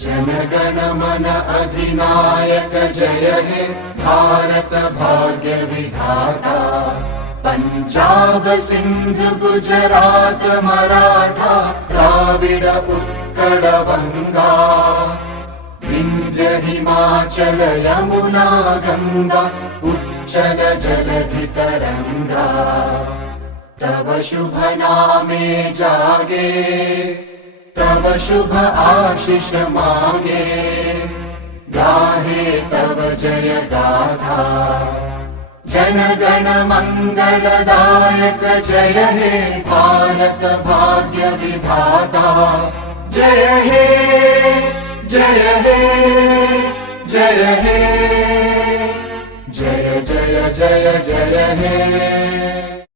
जनगण मन अधिनायक जय हे भारत भाग्य विधाता। पंजाब सिंध गुजरात मराठा द्राविड उत्कल बंगा। विंध्य हिमाचल यमुना गंगा उच्चल जलधि तरंगा। तव शुभ नामे जागे तव शुभ आशीष मांगे। गाहे तव जय गाथा जन गण मंगलदायक जय हे भारत भाग्य विधाता। जय हे जय हे जय हे जय जय जय जय हे।